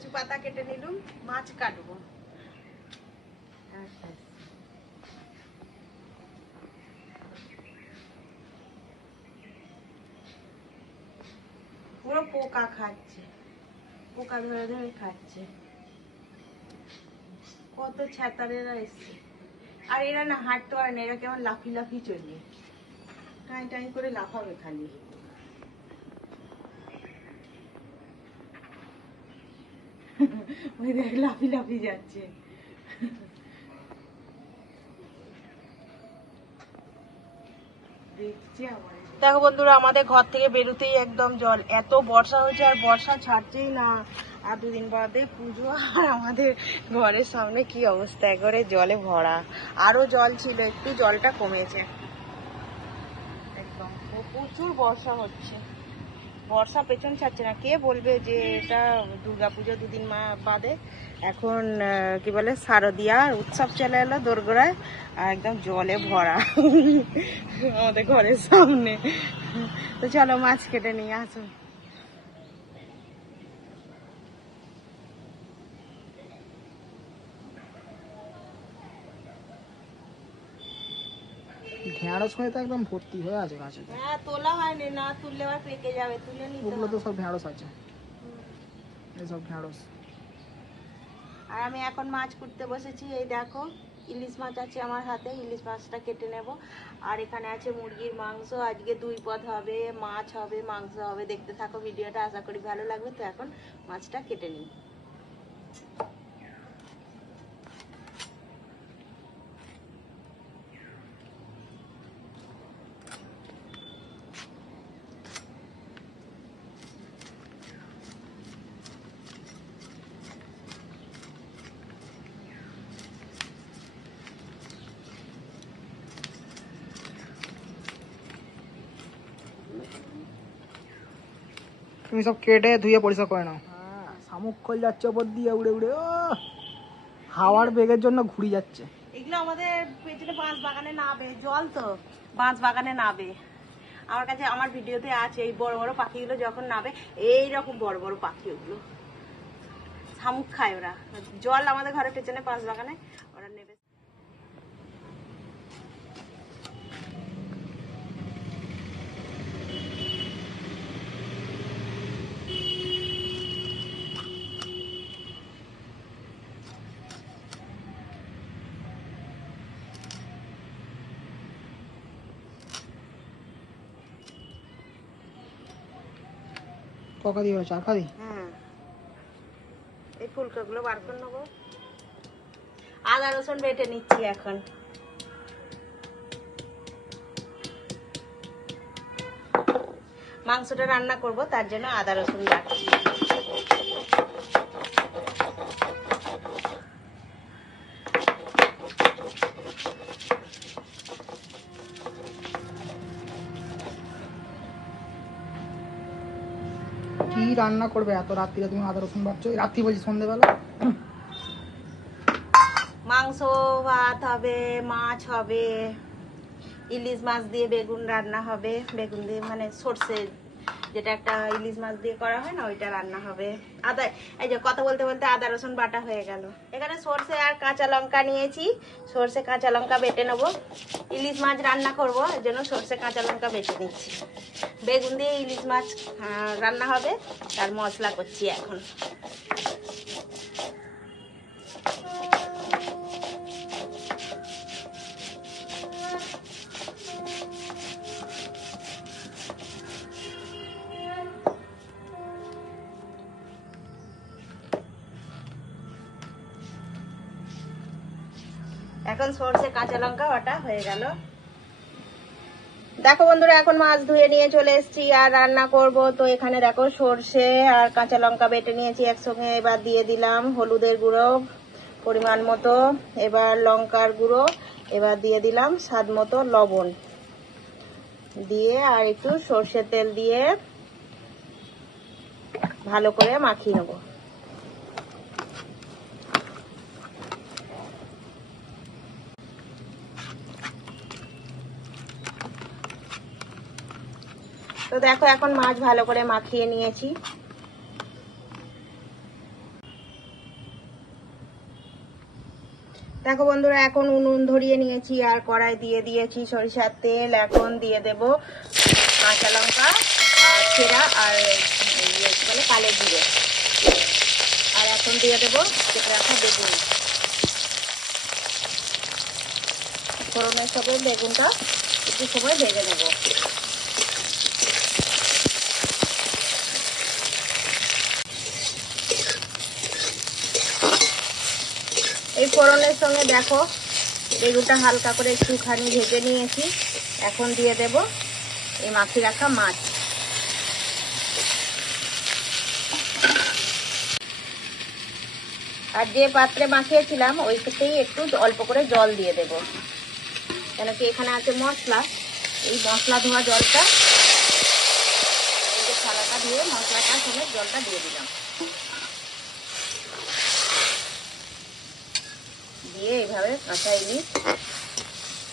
কচু পাতা কেটে নিলাম, মাছ কাটবো। পুরো পোকা খাচ্ছে, পোকা ধরে ধরে খাচ্ছে। কত ছাতারেরা এসছে, আর এরা না হাঁটতে পারে না, এরা কেমন লাফি লাফি চলবে, টাই টাই করে লাফাবে খালি। ওই দেখ লাফি লাফি যাচ্ছে। দেখো বন্ধুরা, আমাদের ঘর থেকে বেরোতেই একদম জল, এত বর্ষা হয়েছে আর বর্ষা ছাড়ছেই না। আর দুদিন বাদে পুজো, আর আমাদের ঘরের সামনে কি অবস্থা, একবারে জলে ভরা। আরো জল ছিল, একটু জলটা কমেছে। একদম প্রচুর বর্ষা হচ্ছে, বর্ষা পেছন ছাড়ছে না। কে বলবে যে এটা দুর্গাপুজো দুদিন বাদে, এখন কি বলে শারদিয়া উৎসব চলে এলো দোরগোড়ায়, আর একদম জলে ভরা আমাদের ঘরের সামনে। তো চলো মাছ কেটে নিয়ে আসো। ঢেঁড়স হয়ে তো একদম ভর্তি হয়ে আছে গাছে। হ্যাঁ, তোলা হয়নি, না তুললে আবার পেকে যাবে, তুলে নিতে ওগুলো তো হবে। সব ঢেঁড়স আছে, এসব ঢেঁড়স। আর আমি এখন মাছ কুটতে বসেছি। এই দেখো ইলিশ মাছ আছে আমার হাতে, ইলিশ মাছটা কেটে নেব। আর এখানে আছে মুরগির মাংস, আজকে 2 পদ হবে, মাছ হবে, মাংস হবে। দেখতে থাকো ভিডিওটা, আশা করি ভালো লাগবে। তো এখন মাছটা কেটে নিই। তুমি সব কেটে ধুয়ে পরিষ্কার করে নাও। শামুক খোল যাচ্ছে ওপর দিয়ে উড়ে উড়ে, ও হাওয়ার বেগের জন্য ঘুরি যাচ্ছে। এগুলো আমাদের পেছনে বাঁশ বাগানে নাবে, জল তো বাঁশ বাগানে নাবে। আমার কাছে আমার ভিডিওতে আছে, এই বড় বড় পাখিগুলো যখন নাবে, এইরকম বড় বড় পাখি, ওগুলো শামুক খায় ওরা। জল আমাদের ঘরের পেছনে বাঁশ বাগানে, ওরা নেবে। ককা দিয়ে চা খাবি? হ্যাঁ, এই ফুলকাগুলো বার করে নেবো। আদা রসুন বেটে নিচ্ছি এখন। মাংসটা রান্না করব, তার জন্য আদা রসুন বাটছি। কি রান্না করবে এত রাত্রিরে তুমি আদা রসুন বাটছো? রাত্রি বলছি, সন্ধ্যেবেলা। মাংস ভাত হবে, মাছ হবে, ইলিশ মাছ দিয়ে বেগুন রান্না হবে। বেগুন দিয়ে মানে সর্ষে, যেটা একটা ইলিশ মাছ দিয়ে করা হয় না, ওইটা রান্না হবে। আদা, এই যে কথা বলতে বলতে আদা রসুন বাটা হয়ে গেল। এখানে সর্ষে আর কাঁচা লঙ্কা নিয়েছি, সর্ষে কাঁচা লঙ্কা বেটে নেবো। ইলিশ মাছ রান্না করব, এর জন্য সর্ষে কাঁচা লঙ্কা বেটে নিচ্ছি। বেগুন দিয়ে ইলিশ মাছ রান্না হবে, তার মশলা করছি এখন। এখন সর্ষে কাঁচা লঙ্কা বাটা হয়ে গেল। দেখো বন্ধুরা, এখন মাছ ধুয়ে নিয়ে চলে এসেছি আর রান্না করব। তো এখানে দেখো সর্ষে আর কাঁচা লঙ্কা বেটে নিয়েছি একসঙ্গে। এবার দিয়ে দিলাম হলুদের গুঁড়ো পরিমাণ মতো, এবার লঙ্কার গুঁড়ো, এবার দিয়ে দিলাম স্বাদ মতো লবণ দিয়ে, আর একটু সর্ষের তেল দিয়ে ভালো করে মাখিয়ে নেবো। তো দেখো এখন মাছ ভালো করে মাখিয়ে নিয়েছি। দেখো বন্ধুরা, এখন উনুন ধরিয়ে নিয়েছি আর কড়াই দিয়ে দিয়েছি সরিষার তেল। এখন দিয়ে দেব কাঁচা লঙ্কা আর চেরা আর বলে কালো জিরে, আর এখন দিয়ে দেব কেটে রাখা বেগুন। ফোড়নের সঙ্গে বেগুনটা একটু সময় ভেজে নেব। এই ফোড়নের সঙ্গে দেখো বেগুনটা হালকা করে একটুখানি ভেজে নিয়েছি। এখন দিয়ে দেব এই মাখিয়ে রাখা মাছ। আর যে পাত্রে মাখিয়েছিলাম ওইটাতেই একটু অল্প করে জল দিয়ে দেব, কেন কি এখানে আছে মশলা। এই মশলা ধোয়া জলটা, এই যে থালাটা দিয়ে মশলাটার সঙ্গে জলটা দিয়ে দিলাম, দিয়ে এইভাবে কাঁচা ইলিশ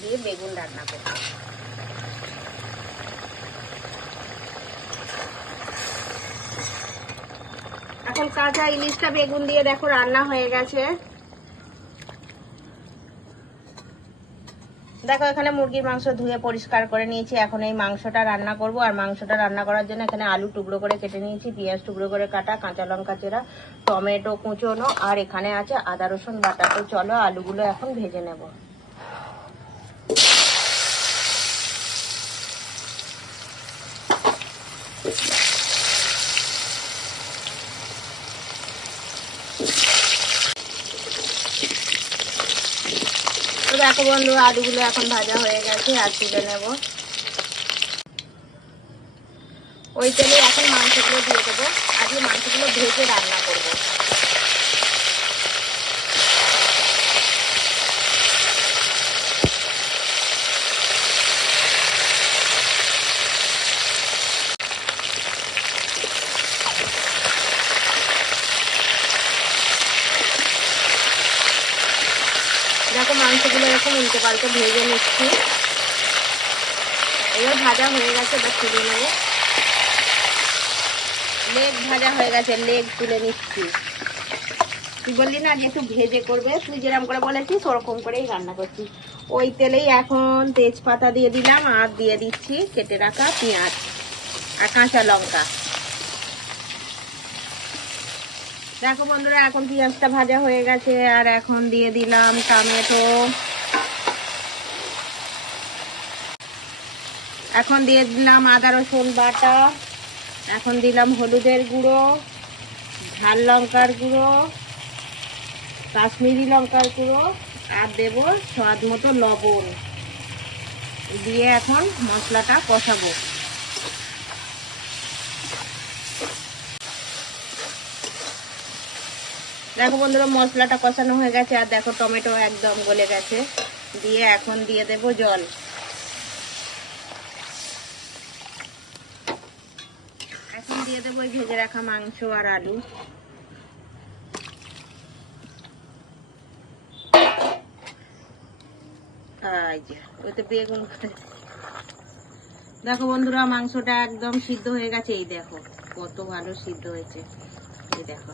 দিয়ে বেগুন রান্না করব। এখন কাঁচা ইলিশটা বেগুন দিয়ে দেখো রান্না হয়ে গেছে। দেখো এখানে মুরগির মাংস ধুয়ে পরিষ্কার করে নিয়েছি। এখন এই মাংসটা রান্না করব। আর মাংসটা রান্না করার জন্য এখানে আলু টুকরো করে কেটে নিয়েছি, পেঁয়াজ টুকরো করে কাটা, কাঁচা লঙ্কা চেরা, টমেটো কুচোনো, আর এখানে আছে আদা রসুন বাটা। তো চলো আলুগুলো এখন ভেজে নেব। তো দেখো বন্ধু, আলুগুলো এখন ভাজা হয়ে গেছে আর তুলে নেব। ওই তেলে এখন মাংসগুলো দিয়ে দেবো। আজকে মাংসগুলো ভেজে রান্না করব। দেখো মাংসগুলো এরকম উল্টে পাল্টে ভেজে নিচ্ছি। এবার ভাজা হয়ে গেছে, এবার তুলে নেব। লেগ ভাজা হয়ে গেছে, লেগ তুলে নিচ্ছি। তুই বললি না যে একটু ভেজে করবে, তুই যেরকম করে বলেছিস ওরকম করেই রান্না করছি। ওই তেলেই এখন তেজপাতা দিয়ে দিলাম আর দিয়ে দিচ্ছি কেটে রাখা পেঁয়াজ আর কাঁচা লঙ্কা। দেখো বন্ধুরা, এখন পেঁয়াজটা ভাজা হয়ে গেছে আর এখন দিয়ে দিলাম টমেটো। এখন দিয়ে দিলাম আদা রসুন বাটা। এখন দিলাম হলুদের গুঁড়ো, ঝাল লঙ্কার গুঁড়ো, কাশ্মীরি লঙ্কার গুঁড়ো, আর দেব স্বাদ মতো লবণ। দিয়ে এখন মশলাটা কষাবো। দেখো বন্ধুরা, মশলাটা কষানো হয়ে গেছে আর দেখো টমেটো একদম গলে গেছে। দিয়ে এখন দিয়ে দেব জল। এখন দিয়ে দেবো এই ভেজে রাখা মাংস আর আলু। ওতে বেগুন। দেখো বন্ধুরা, মাংসটা একদম সিদ্ধ হয়ে গেছে। এই দেখো কত ভালো সিদ্ধ হয়েছে। এই দেখো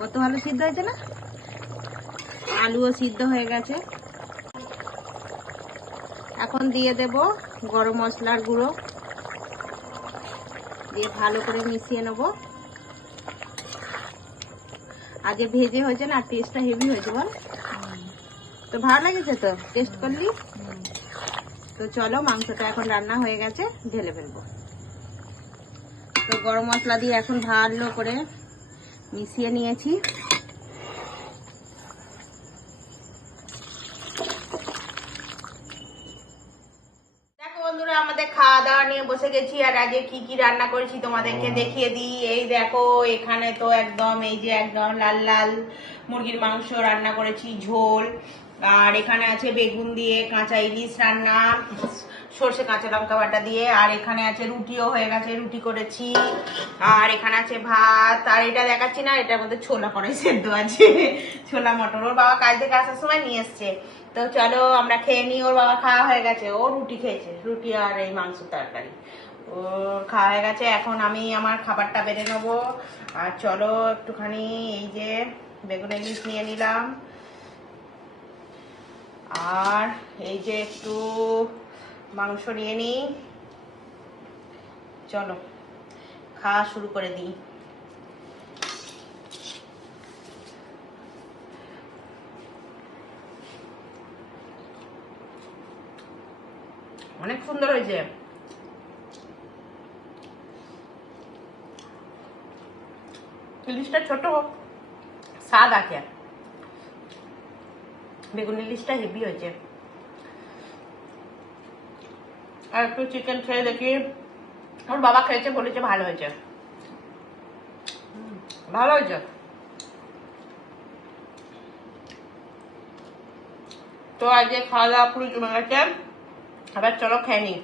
কত ভালো সিদ্ধ হয়েছে না? আলুও সিদ্ধ হয়ে গেছে। এখন দিয়ে দেব গরম মশলার গুঁড়ো, দিয়ে ভালো করে মিশিয়ে নেব। আর যে ভেজে হয়েছে না, টেস্টটা হেভি হয়েছে বল। তো ভালো লেগেছে তো? টেস্ট করলি তো? চলো মাংসটা এখন রান্না হয়ে গেছে, ঢেলে ফেলবো। তো গরম মশলা দিয়ে এখন ভালো করে মিশিয়ে নিয়েছি। দেখো বন্ধুরা, আমাদের খাওয়া দাওয়া নিয়ে বসে গেছি। আর আগে কি কি রান্না করেছি তোমাদেরকে দেখিয়ে দিই। এই দেখো এখানে তো একদম এই যে একদম লাল লাল মুরগির মাংস রান্না করেছি, ঝোল। আর এখানে আছে বেগুন দিয়ে কাঁচা ইলিশ রান্না, সর্ষে কাঁচা লঙ্কা বাটা দিয়ে। আর এখানে আছে রুটিও হয়ে গেছে, রুটি করেছি। আর এখানে আছে ভাত। আর এটা দেখাচ্ছি না, এটার মধ্যে ছোলা কড়াই সেদ্ধ আছে, ছোলা মটর। ওর বাবা কাজ থেকে আসার সময় নিয়ে এসছে। তো চলো আমরা খেয়ে নিই। ওর বাবা খাওয়া হয়ে গেছে, ও রুটি খেয়েছে, রুটি আর এই মাংস তরকারি ওর খাওয়া হয়ে গেছে। এখন আমি আমার খাবারটা বেড়ে নেবো। আর চলো একটুখানি এই যে বেগুন ইলিশ নিয়ে নিলাম। আর এই যে একটু মাংস নিয়ে নিই, চলো খাওয়া শুরু করে দিই। অনেক সুন্দর হয়েছে। ইলিশটা ছোট হোক, স্বাদ আছে। বেগুন ইলিশটা হেভি হয়েছে। আর একটু চিকেন খেয়ে দেখি। ওর বাবা খেয়েছে, বলেছে ভালো হয়েছে, ভালো হয়েছে। তো আজকে খাওয়া দাওয়া পুরো জমে গেছে, আবার চলো খেয়ে নিই।